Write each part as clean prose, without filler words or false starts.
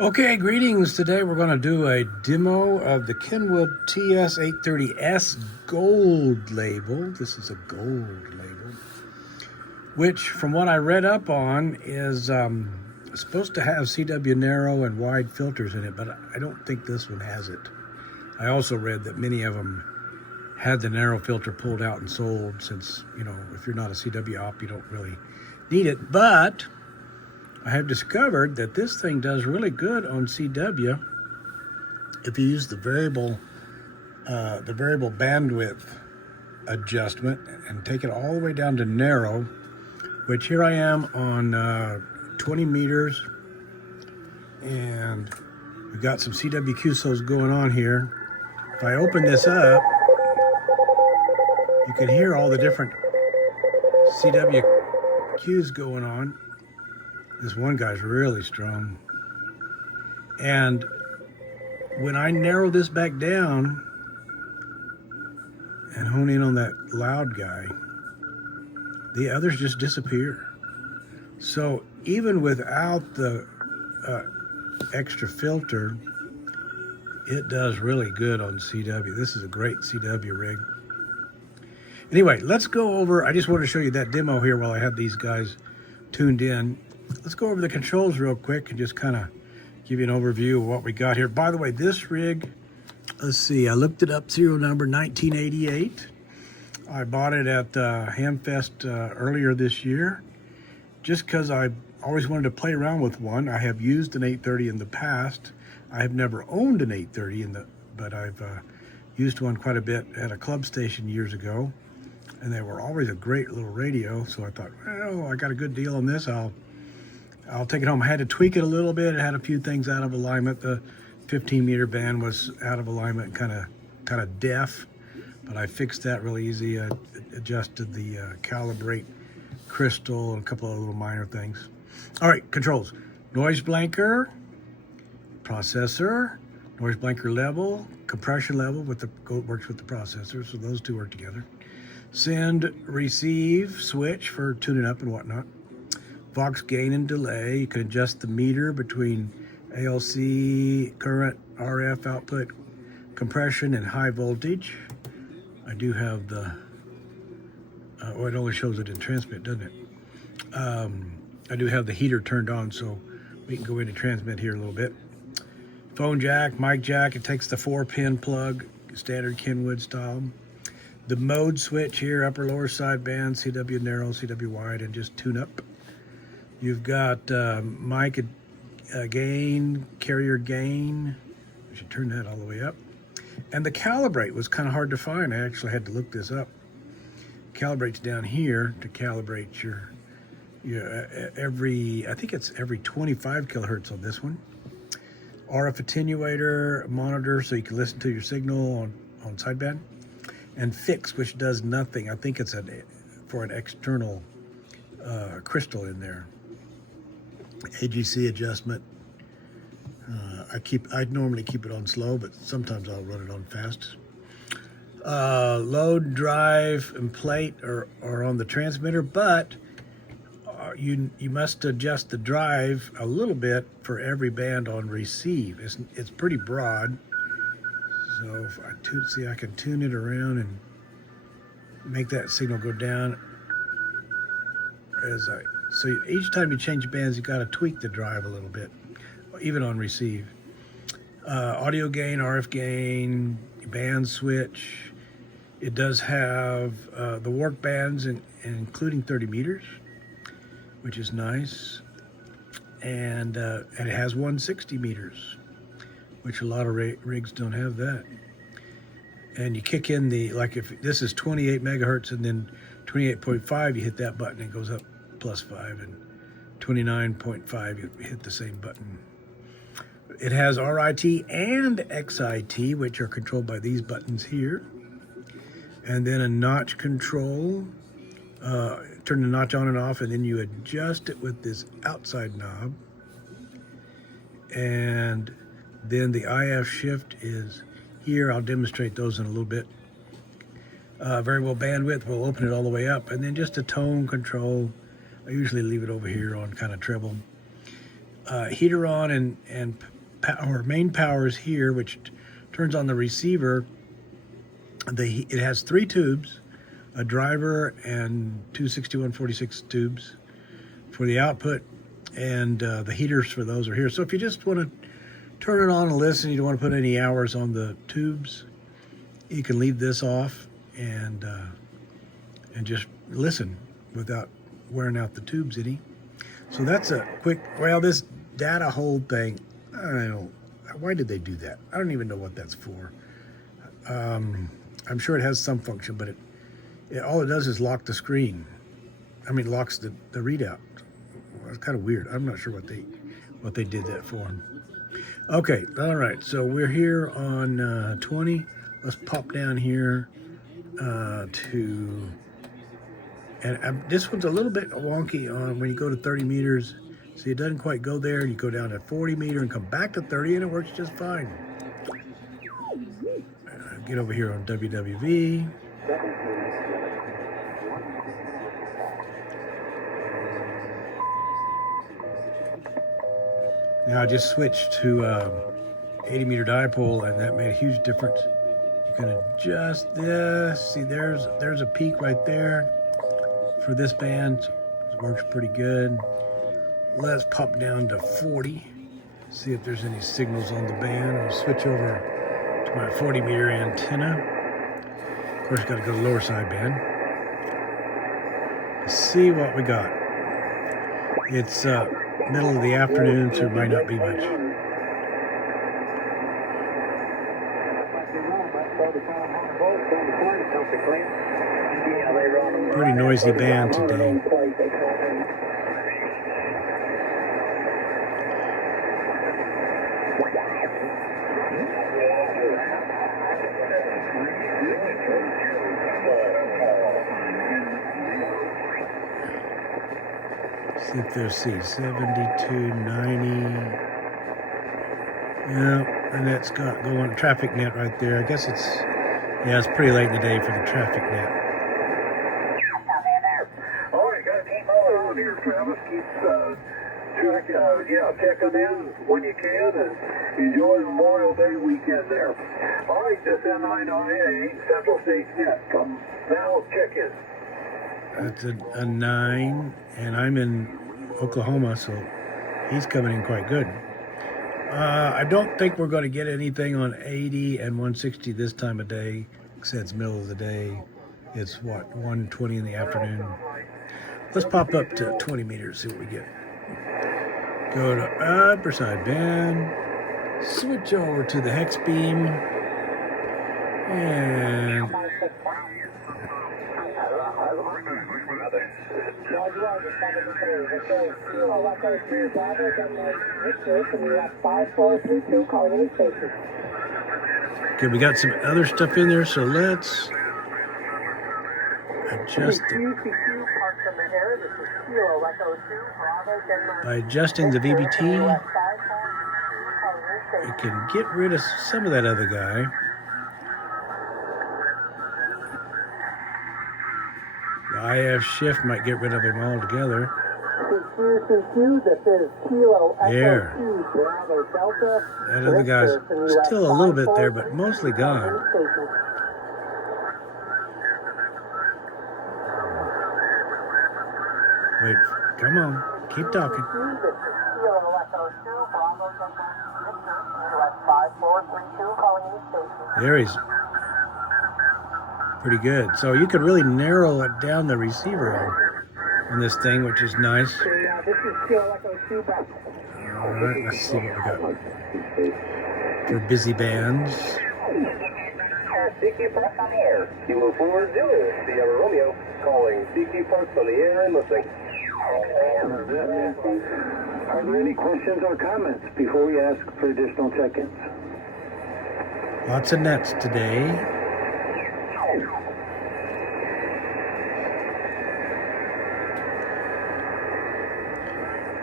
Okay, greetings. Today we're going to do a demo of the Kenwood TS-830S gold label. This is a gold label, which from what I read up on is supposed to have CW narrow and wide filters in it, but I don't think this one has it. I also read that many of them had the narrow filter pulled out and sold, since, you know, if you're not a CW op, you don't really need it. But I have discovered that this thing does really good on CW if you use the variable bandwidth adjustment and take it all the way down to narrow, which here I am on 20 meters, and we've got some CW QSOs going on here. If I open this up, you can hear all the different CW Qs going on. This one guy's really strong. And when I narrow this back down and hone in on that loud guy, the others just disappear. So even without the extra filter, it does really good on CW. This is a great CW rig. Anyway, let's go over, I just want to show you that demo here while I have these guys tuned in. Let's go over the controls real quick and just kind of give you an overview of what we got here. By the way, this rig, let's see, I looked it up, serial number 1988. I bought it at Hamfest earlier this year, just because I always wanted to play around with one. I have used an 830 in the past. I have never owned an 830, but I've used one quite a bit at a club station years ago, and they were always a great little radio. So I thought, well, I got a good deal on this. I'll take it home. I had to tweak it a little bit. It had a few things out of alignment. The 15-meter band was out of alignment, kind of deaf, but I fixed that really easy. I adjusted the calibrate crystal and a couple of little minor things. All right, controls. Noise blanker, processor, noise blanker level, compression level works with the processor, so those two work together. Send, receive, switch for tuning up and whatnot. Vox gain and delay. You can adjust the meter between ALC, current, RF output, compression, and high voltage. I do have the, well, it only shows it in transmit, doesn't it? I do have the heater turned on, so we can go in and transmit here a little bit. Phone jack, mic jack. It takes the 4-pin plug, standard Kenwood style. The mode switch here, upper lower sideband, CW narrow, CW wide, and just tune up. You've got mic gain, carrier gain. I should turn that all the way up. And the calibrate was kind of hard to find. I actually had to look this up. Calibrate's down here to calibrate your I think it's every 25 kilohertz on this one. RF attenuator, monitor, so you can listen to your signal on sideband. And fix, which does nothing. I think it's for an external crystal in there. AGC adjustment. I normally keep it on slow, but sometimes I'll run it on fast. Load, drive, and plate are on the transmitter, but you must adjust the drive a little bit for every band on receive. It's pretty broad. So if I can tune it around and make that signal go down so each time you change bands, you got to tweak the drive a little bit, even on receive. Audio gain, RF gain, band switch. It does have the warp bands, including 30 meters, which is nice. And it has 160 meters, which a lot of rigs don't have that. And you kick in like if this is 28 megahertz and then 28.5, you hit that button, it goes up +5, and 29.5, you hit the same button. It has RIT and XIT, which are controlled by these buttons here. And then a notch control. Turn the notch on and off, and then you adjust it with this outside knob. And then the IF shift is here. I'll demonstrate those in a little bit. Variable bandwidth, we'll open it all the way up. And then just a tone control. I usually leave it over here on kind of treble. heater on and power, main power is here, which turns on the receiver. It has 3 tubes, a driver and 2 6146 tubes for the output, and the heaters for those are here. So if you just want to turn it on and listen, you don't want to put any hours on the tubes, you can leave this off and just listen without wearing out the tubes any. So that's a quick, well, this data hold thing, I don't know, why did they do that? I don't even know what that's for. I'm sure it has some function, but all it does is lock the screen. I mean, locks the readout. It's kind of weird. I'm not sure what they did that for. Okay, all right. So we're here on 20. Let's pop down here to, and this one's a little bit wonky on when you go to 30 meters. See, it doesn't quite go there. You go down to 40 meter and come back to 30, and it works just fine. Get over here on WWV. Now I just switched to 80 meter dipole, and that made a huge difference. You can adjust this. See, there's a peak right there for this band. It works pretty good. Let's pop down to 40. See if there's any signals on the band. I'll switch over to my 40 meter antenna. Of course, got to go to lower sideband. Let's see what we got. It's middle of the afternoon, so it might not be much. Pretty noisy band today. See if there's 72, 90. Yeah, and that's got going traffic net right there. I guess it's pretty late in the day for the traffic net. All right, got a team around here, Travis. Keep check them in when you can and enjoy Memorial Day weekend there. All right, this M9IA Central State Net. Come now, check in. That's a 9, and I'm in Oklahoma, so he's coming in quite good. I don't think we're going to get anything on 80 and 160 this time of day, because it's middle of the day. It's, what, 1:20 in the afternoon. Let's pop up to 20 meters, see what we get. Go to upper sideband, switch over to the hex beam, and okay, we got some other stuff in there, so let's adjust it. By adjusting the VBT, you can get rid of some of that other guy. The IF shift might get rid of him altogether. There. That other guy's still a little bit there, but mostly gone. Wait, come on, keep talking. There he's pretty good. So you could really narrow it down the receiver on this thing, which is nice. All right, let's see what we got for busy bands. CQ Parks on the air. Kilo 40, Sierra Romeo, calling CQ Parks on the air and listening. Are there any questions or comments before we ask for additional check-ins? Lots of nets today.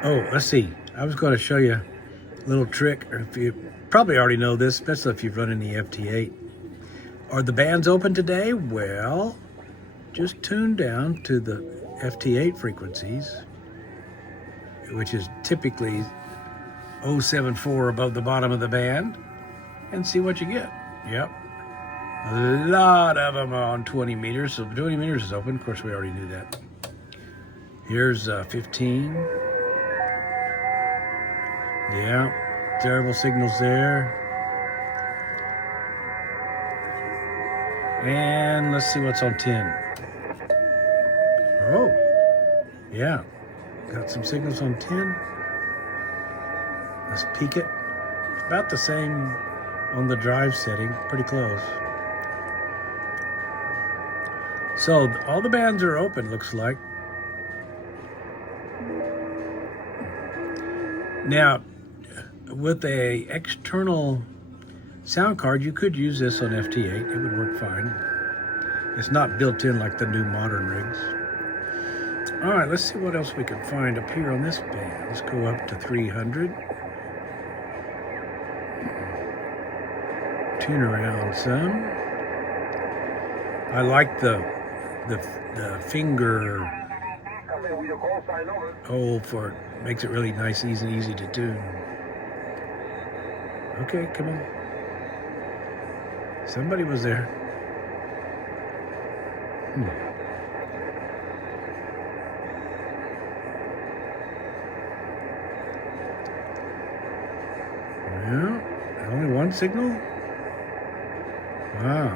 Oh, let's see. I was going to show you a little trick. Or if you probably already know this, especially if you've run in the FT8. Are the bands open today? Well, just tune down to the FT8 frequencies, which is typically 074 above the bottom of the band and see what you get. Yep. A lot of them on 20 meters. So 20 meters is open. Of course, we already knew that. Here's 15. Yeah, terrible signals there. And let's see what's on 10. Oh, yeah. Got some signals on 10. Let's peek it. It's about the same on the drive setting, pretty close. So all the bands are open, looks like. Now, with a external sound card, you could use this on FT8. It would work fine. It's not built in like the new modern rigs. All right, let's see what else we can find up here on this band. Let's go up to 300. Tune around some. I like the finger hole for it. Makes it really nice, easy to tune. Okay, come on. Somebody was there. Well, only one signal? Wow.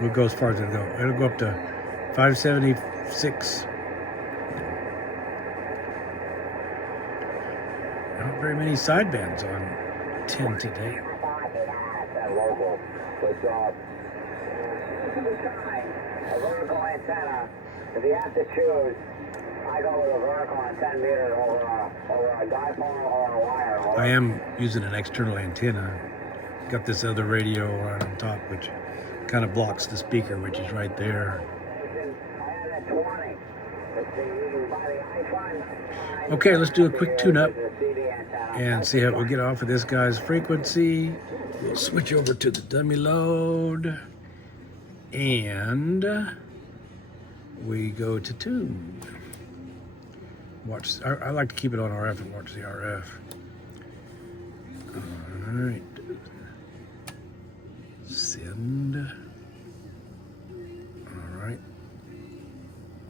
We'll go as far as it'll go. It'll go up to 576. Not very many sidebands on 10 today. Good job. A vertical antenna. If you have to choose, I go with a vertical on 10 meters over a dipole or a wire. I am using an external antenna. Got this other radio right on top, which kind of blocks the speaker, which is right there. Okay, let's do a quick tune-up and see how we'll get off of this guy's frequency. We'll switch over to the dummy load, and we go to tune. Watch. I like to keep it on RF and watch the RF. All right. Send. All right.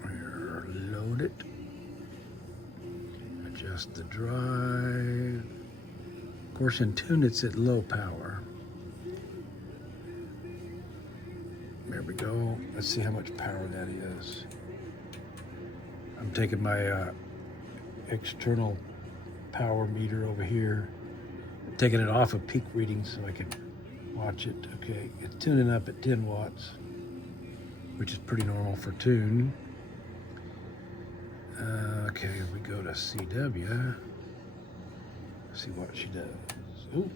We're loaded. Adjust the drive. Of course, in tune, it's at low power. There we go. Let's see how much power that is. I'm taking my external power meter over here, taking it off of peak readings so I can watch it. Okay, it's tuning up at 10 watts, which is pretty normal for tune. Okay, we go to CW. See what she does. Ooh.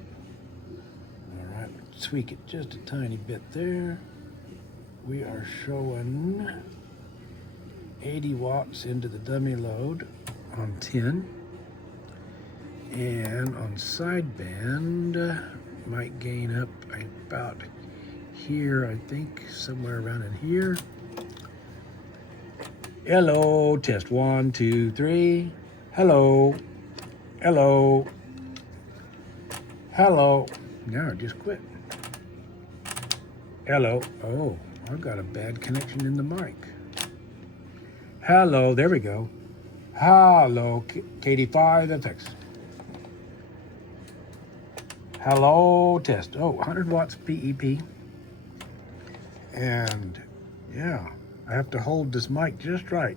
All right, tweak it just a tiny bit there. We are showing 80 watts into the dummy load on 10. And on sideband, might gain up about here, I think, somewhere around in here. Hello, test 1, 2, 3. Hello. Hello. Hello. Now it just quit. Hello. Oh, I've got a bad connection in the mic. Hello. There we go. Hello, KD5 FX. Hello, test. Oh, 100 watts PEP. And yeah, I have to hold this mic just right.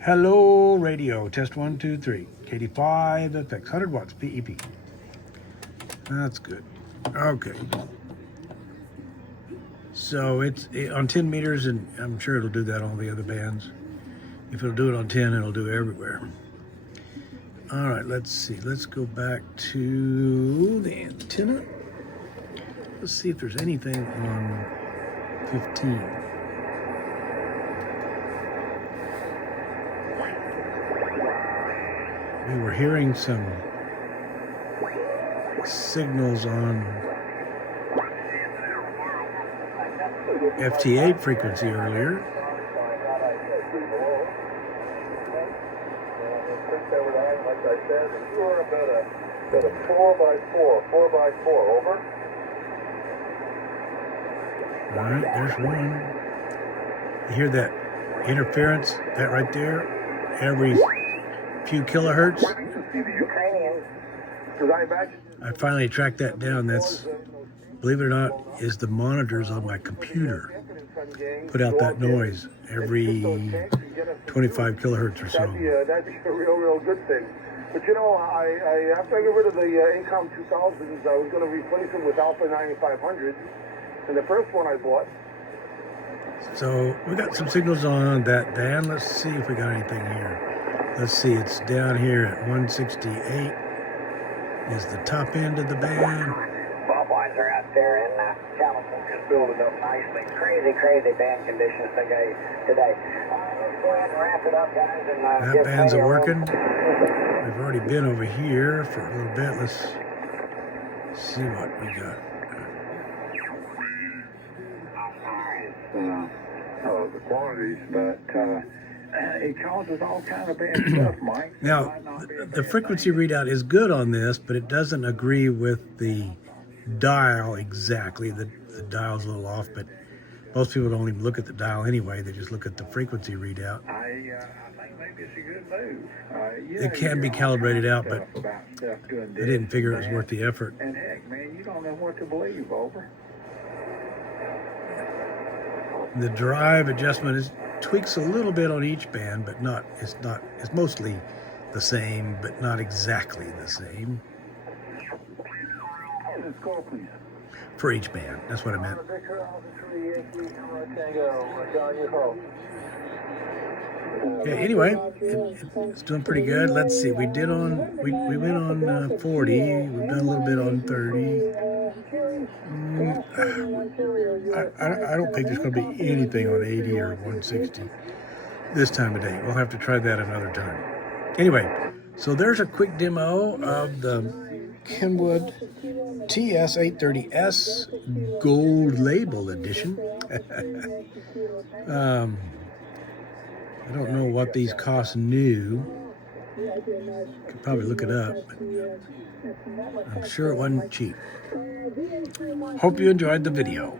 Hello, radio. Test 1, 2, 3. KD5 FX. 100 watts PEP. That's good. Okay. So it's on 10 meters, and I'm sure it'll do that on the other bands. If it'll do it on 10, it'll do it everywhere. All right, let's see. Let's go back to the antenna. Let's see if there's anything on 15. We were hearing some signals on FT8 frequency earlier. 4x4, 4x4, over. All right, there's one. You hear that interference? That right there? Every few kilohertz. Ukrainians. I finally tracked that down. That's, believe it or not, is the monitors on my computer. Put out that noise every 25 kilohertz or so. That'd be a real good thing. But you know, I after I get rid of the Incom 2000s, I was going to replace them with Alpha 9500s. And the first one I bought. So we got some signals on that band. Let's see if we got anything here. Let's see, it's down here at 168 is the top end of the band. Bob lines are out there in California, building up nicely. Crazy band conditions today. Let's go ahead and wrap it up, guys. And, that band's working. We've already been over here for a little bit. Let's see what we got. The quantities, but it causes all kind of bad stuff, Mike. Now, the frequency readout is good on this, but it doesn't agree with the dial exactly. The dial's a little off, but most people don't even look at the dial anyway. They just look at the frequency readout. I think maybe it's a good move. It can be calibrated out, but they didn't figure it was worth the effort. And heck, man, you don't know what to believe, over. The drive adjustment tweaks a little bit on each band, but it's mostly the same, but not exactly the same. For each band, that's what I meant. Okay, anyway, it's doing pretty good. Let's see, we went on 40, we've done a little bit on 30. I don't think there's going to be anything on 80 or 160 this time of day. We'll have to try that another time. Anyway, so there's a quick demo of the Kenwood TS-830S Gold Label Edition. I don't know what these cost new. Could probably look it up, but I'm sure it wasn't cheap. Hope you enjoyed the video.